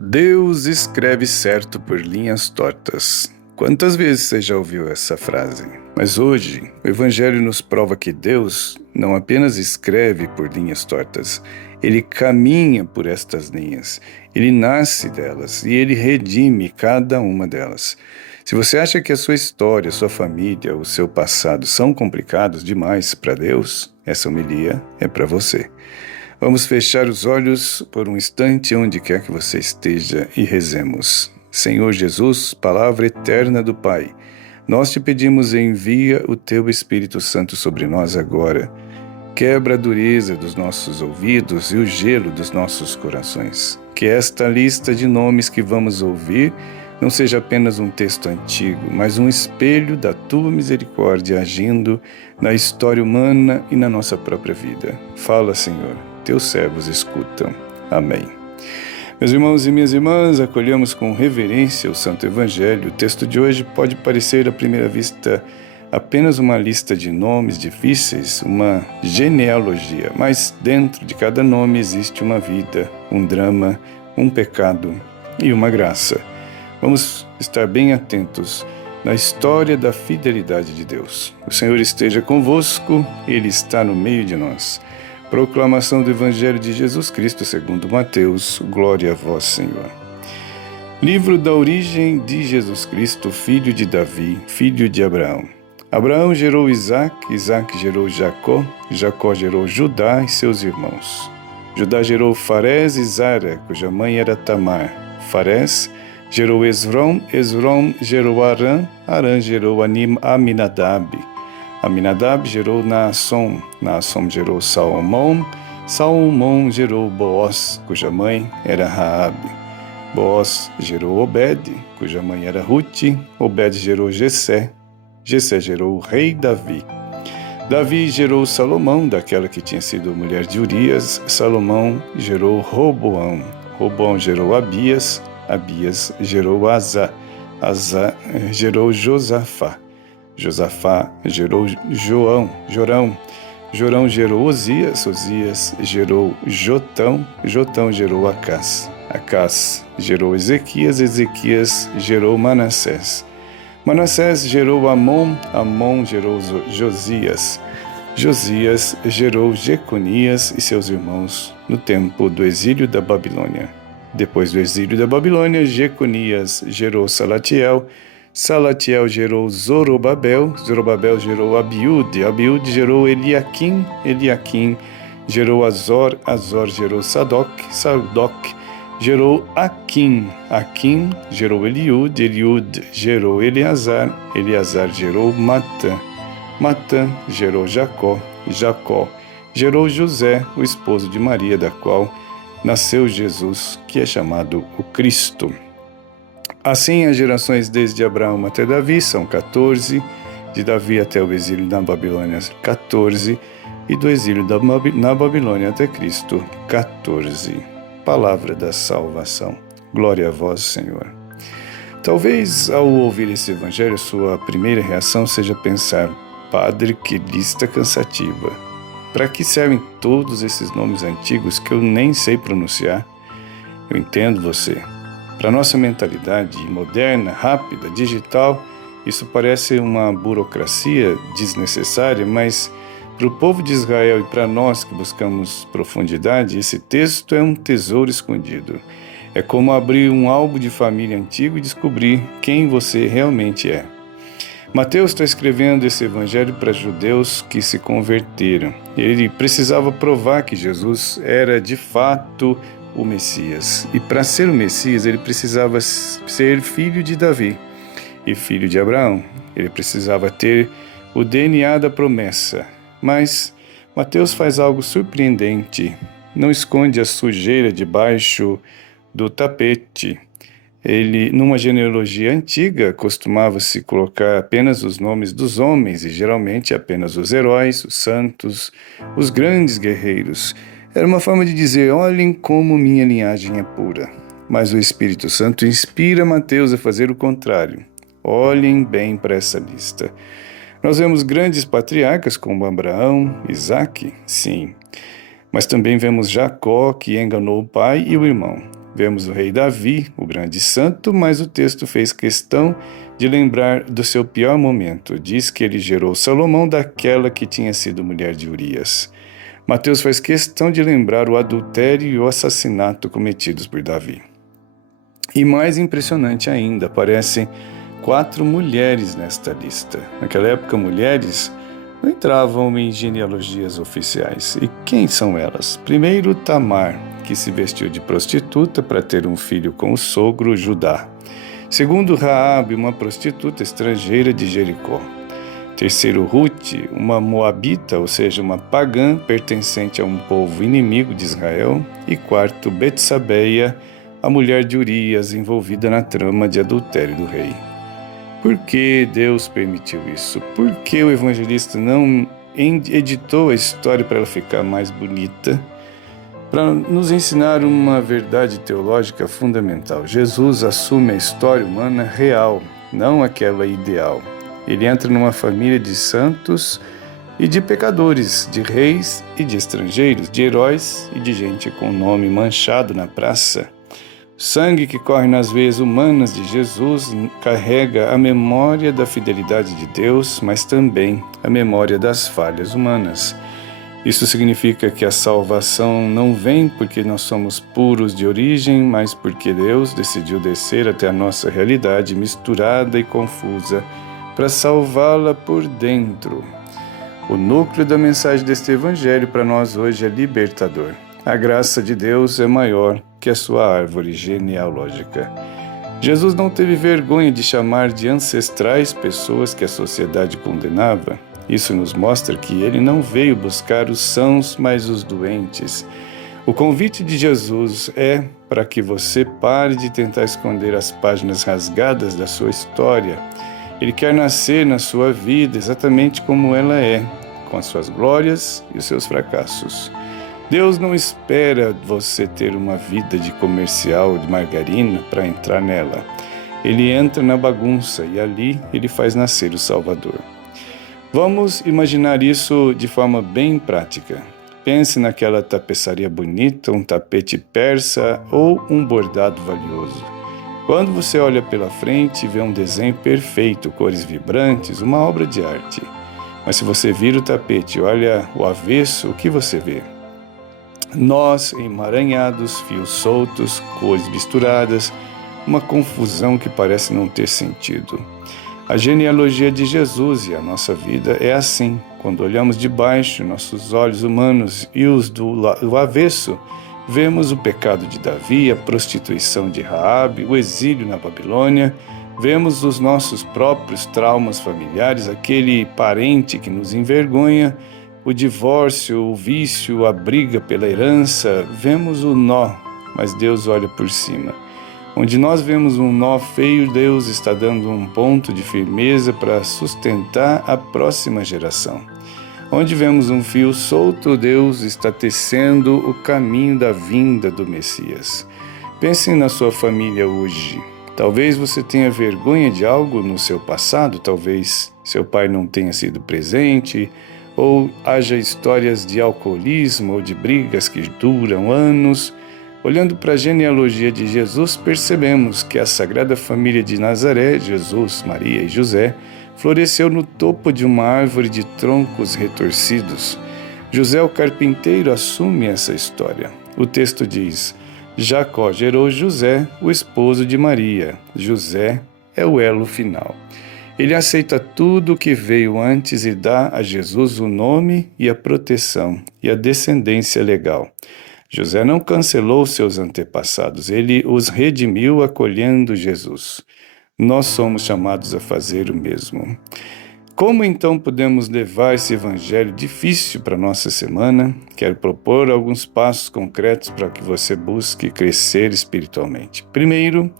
Deus escreve certo por linhas tortas. Quantas vezes você já ouviu essa frase? Mas hoje, o Evangelho nos prova que Deus não apenas escreve por linhas tortas, Ele caminha por estas linhas, Ele nasce delas e Ele redime cada uma delas. Se você acha que a sua história, sua família, o seu passado são complicados demais para Deus, essa homilia é para você. Vamos fechar os olhos por um instante onde quer que você esteja e rezemos. Senhor Jesus, palavra eterna do Pai, nós te pedimos, envia o teu Espírito Santo sobre nós agora. Quebra a dureza dos nossos ouvidos e o gelo dos nossos corações. Que esta lista de nomes que vamos ouvir não seja apenas um texto antigo, mas um espelho da tua misericórdia agindo na história humana e na nossa própria vida. Fala, Senhor. Teus servos escutam. Amém. Meus irmãos e minhas irmãs, acolhemos com reverência o Santo Evangelho. O texto de hoje pode parecer à primeira vista apenas uma lista de nomes difíceis, uma genealogia, mas dentro de cada nome existe uma vida, um drama, um pecado e uma graça. Vamos estar bem atentos na história da fidelidade de Deus. O Senhor esteja convosco, Ele está no meio de nós. Proclamação do Evangelho de Jesus Cristo segundo Mateus. Glória a vós, Senhor. Livro da origem de Jesus Cristo, filho de Davi, filho de Abraão. Abraão gerou Isaque, Isaque gerou Jacó, Jacó gerou Judá e seus irmãos. Judá gerou Farés e Zara, cuja mãe era Tamar. Farés gerou Esrom, Esrom gerou Arã, Arã gerou Aminadab. Aminadab gerou Naasson, Naasson gerou Salmão, Salmão gerou Boaz, cuja mãe era Raabe. Boaz gerou Obed, cuja mãe era Rute, Obed gerou Jessé, Jessé gerou o rei Davi. Davi gerou Salomão, daquela que tinha sido mulher de Urias, Salomão gerou Roboão, Roboão gerou Abias, Abias gerou Azá, Azá gerou Josafá. Josafá gerou Jorão, Jorão gerou Osias, Osias gerou Jotão, Jotão gerou Acás, Acás gerou Ezequias, Ezequias gerou Manassés, Manassés gerou Amon, Amon gerou Josias, Josias gerou Jeconias e seus irmãos no tempo do exílio da Babilônia. Depois do exílio da Babilônia, Jeconias gerou Salatiel, Salatiel gerou Zorobabel, Zorobabel gerou Abiúde, Abiúde gerou Eliaquim, Eliaquim gerou Azor, Azor gerou Sadoc, Sadoc gerou Aquim, Aquim gerou Eliúde, Eliúde gerou Eleazar, Eleazar gerou Matã, Matã gerou Jacó, Jacó gerou José, o esposo de Maria, da qual nasceu Jesus, que é chamado o Cristo. Assim, as gerações desde Abraão até Davi são 14, de Davi até o exílio na Babilônia 14, e do exílio na Babilônia até Cristo 14. Palavra da salvação. Glória a vós, Senhor. Talvez, ao ouvir esse evangelho, sua primeira reação seja pensar: Padre, que lista cansativa. Para que servem todos esses nomes antigos que eu nem sei pronunciar? Eu entendo você. Para nossa mentalidade moderna, rápida, digital, isso parece uma burocracia desnecessária, mas para o povo de Israel e para nós que buscamos profundidade, esse texto é um tesouro escondido. É como abrir um álbum de família antigo e descobrir quem você realmente é. Mateus está escrevendo esse evangelho para judeus que se converteram. Ele precisava provar que Jesus era de fato o Messias. E para ser o Messias, ele precisava ser filho de Davi e filho de Abraão. Ele precisava ter o DNA da promessa. Mas Mateus faz algo surpreendente. Não esconde a sujeira debaixo do tapete. Ele, numa genealogia antiga, costumava-se colocar apenas os nomes dos homens e geralmente apenas os heróis, os santos, os grandes guerreiros. Era uma forma de dizer: olhem como minha linhagem é pura. Mas o Espírito Santo inspira Mateus a fazer o contrário. Olhem bem para essa lista. Nós vemos grandes patriarcas como Abraão, Isaque, sim. Mas também vemos Jacó, que enganou o pai e o irmão. Vemos o rei Davi, o grande santo, mas o texto fez questão de lembrar do seu pior momento. Diz que ele gerou Salomão daquela que tinha sido mulher de Urias. Mateus faz questão de lembrar o adultério e o assassinato cometidos por Davi. E mais impressionante ainda, aparecem 4 mulheres nesta lista. Naquela época, mulheres não entravam em genealogias oficiais. E quem são elas? Primeiro, Tamar, que se vestiu de prostituta para ter um filho com o sogro Judá. Segundo, Raabe, uma prostituta estrangeira de Jericó. Terceiro, Ruth, uma moabita, ou seja, uma pagã pertencente a um povo inimigo de Israel. E quarto, Betsabeia, a mulher de Urias, envolvida na trama de adultério do rei. Por que Deus permitiu isso? Por que o evangelista não editou a história para ela ficar mais bonita? Para nos ensinar uma verdade teológica fundamental. Jesus assume a história humana real, não aquela ideal. Ele entra numa família de santos e de pecadores, de reis e de estrangeiros, de heróis e de gente com nome manchado na praça. O sangue que corre nas veias humanas de Jesus carrega a memória da fidelidade de Deus, mas também a memória das falhas humanas. Isso significa que a salvação não vem porque nós somos puros de origem, mas porque Deus decidiu descer até a nossa realidade misturada e confusa para salvá-la por dentro. O núcleo da mensagem deste evangelho para nós hoje é libertador. A graça de Deus é maior que a sua árvore genealógica. Jesus não teve vergonha de chamar de ancestrais pessoas que a sociedade condenava. Isso nos mostra que ele não veio buscar os sãos, mas os doentes. O convite de Jesus é para que você pare de tentar esconder as páginas rasgadas da sua história. Ele quer nascer na sua vida exatamente como ela é, com as suas glórias e os seus fracassos. Deus não espera você ter uma vida de comercial de margarina para entrar nela. Ele entra na bagunça e ali ele faz nascer o Salvador. Vamos imaginar isso de forma bem prática. Pense naquela tapeçaria bonita, um tapete persa ou um bordado valioso. Quando você olha pela frente, vê um desenho perfeito, cores vibrantes, uma obra de arte. Mas se você vira o tapete e olha o avesso, o que você vê? Nós emaranhados, fios soltos, cores misturadas, uma confusão que parece não ter sentido. A genealogia de Jesus e a nossa vida é assim. Quando olhamos de baixo, nossos olhos humanos e os do avesso, vemos o pecado de Davi, a prostituição de Raabe, o exílio na Babilônia, vemos os nossos próprios traumas familiares, aquele parente que nos envergonha, o divórcio, o vício, a briga pela herança, vemos o nó, mas Deus olha por cima. Onde nós vemos um nó feio, Deus está dando um ponto de firmeza para sustentar a próxima geração. Onde vemos um fio solto, Deus está tecendo o caminho da vinda do Messias. Pense na sua família hoje. Talvez você tenha vergonha de algo no seu passado, talvez seu pai não tenha sido presente, ou haja histórias de alcoolismo ou de brigas que duram anos. Olhando para a genealogia de Jesus, percebemos que a Sagrada Família de Nazaré, Jesus, Maria e José, floresceu no topo de uma árvore de troncos retorcidos. José, o carpinteiro, assume essa história. O texto diz: Jacó gerou José, o esposo de Maria. José é o elo final. Ele aceita tudo o que veio antes e dá a Jesus o nome e a proteção e a descendência legal. José não cancelou seus antepassados, ele os redimiu acolhendo Jesus. Nós somos chamados a fazer o mesmo. Como então podemos levar esse evangelho difícil para a nossa semana? Quero propor alguns passos concretos para que você busque crescer espiritualmente. Primeiro,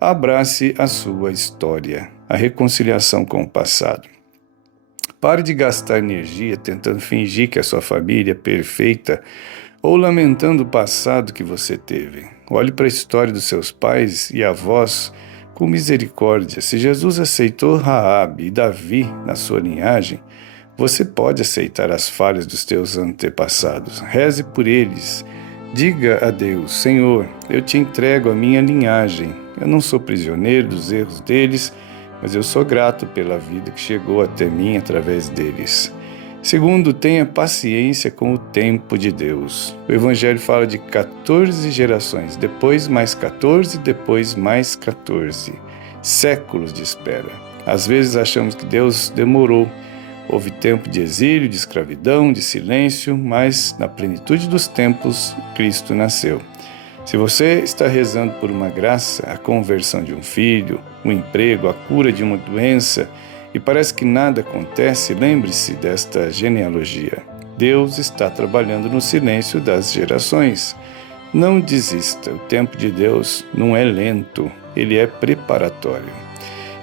abrace a sua história, a reconciliação com o passado. Pare de gastar energia tentando fingir que a sua família é perfeita ou lamentando o passado que você teve. Olhe para a história dos seus pais e avós com misericórdia. Se Jesus aceitou Raabe e Davi na sua linhagem, você pode aceitar as falhas dos teus antepassados. Reze por eles. Diga a Deus: Senhor, eu te entrego a minha linhagem. Eu não sou prisioneiro dos erros deles, mas eu sou grato pela vida que chegou até mim através deles. Segundo, tenha paciência com o tempo de Deus. O Evangelho fala de 14 gerações, depois mais 14, depois mais 14. Séculos de espera. Às vezes achamos que Deus demorou. Houve tempo de exílio, de escravidão, de silêncio, mas na plenitude dos tempos, Cristo nasceu. Se você está rezando por uma graça, a conversão de um filho, um emprego, a cura de uma doença, e parece que nada acontece, lembre-se desta genealogia. Deus está trabalhando no silêncio das gerações. Não desista, o tempo de Deus não é lento, ele é preparatório.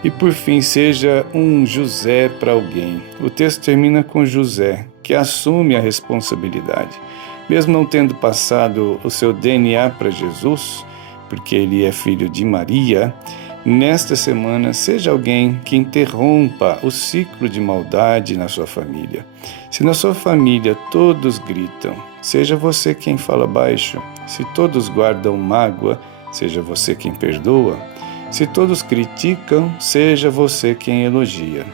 E por fim, seja um José para alguém. O texto termina com José, que assume a responsabilidade. Mesmo não tendo passado o seu DNA para Jesus, porque ele é filho de Maria, nesta semana, seja alguém que interrompa o ciclo de maldade na sua família. Se na sua família todos gritam, seja você quem fala baixo. Se todos guardam mágoa, seja você quem perdoa. Se todos criticam, seja você quem elogia.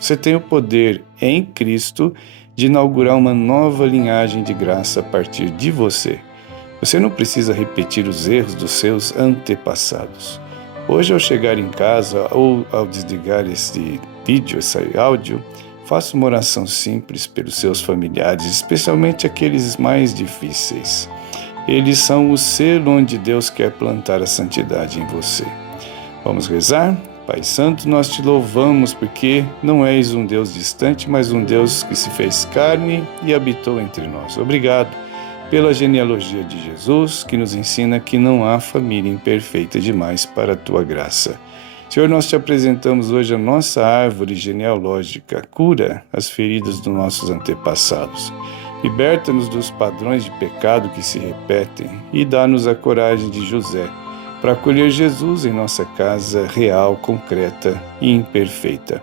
Você tem o poder em Cristo de inaugurar uma nova linhagem de graça a partir de você. Você não precisa repetir os erros dos seus antepassados. Hoje, ao chegar em casa ou ao desligar esse vídeo, esse áudio, faça uma oração simples pelos seus familiares, especialmente aqueles mais difíceis. Eles são o selo onde Deus quer plantar a santidade em você. Vamos rezar? Pai Santo, nós te louvamos porque não és um Deus distante, mas um Deus que se fez carne e habitou entre nós. Obrigado pela genealogia de Jesus, que nos ensina que não há família imperfeita demais para a tua graça. Senhor, nós te apresentamos hoje a nossa árvore genealógica. Cura as feridas dos nossos antepassados. Liberta-nos dos padrões de pecado que se repetem e dá-nos a coragem de José para acolher Jesus em nossa casa real, concreta e imperfeita.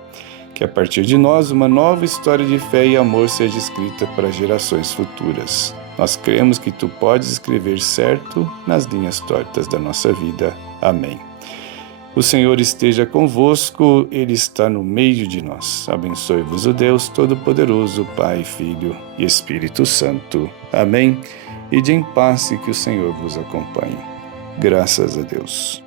Que a partir de nós uma nova história de fé e amor seja escrita para gerações futuras. Nós cremos que tu podes escrever certo nas linhas tortas da nossa vida. Amém. O Senhor esteja convosco, Ele está no meio de nós. Abençoe-vos o Deus Todo-Poderoso, Pai, Filho e Espírito Santo. Amém. Ide em paz e que o Senhor vos acompanhe. Graças a Deus.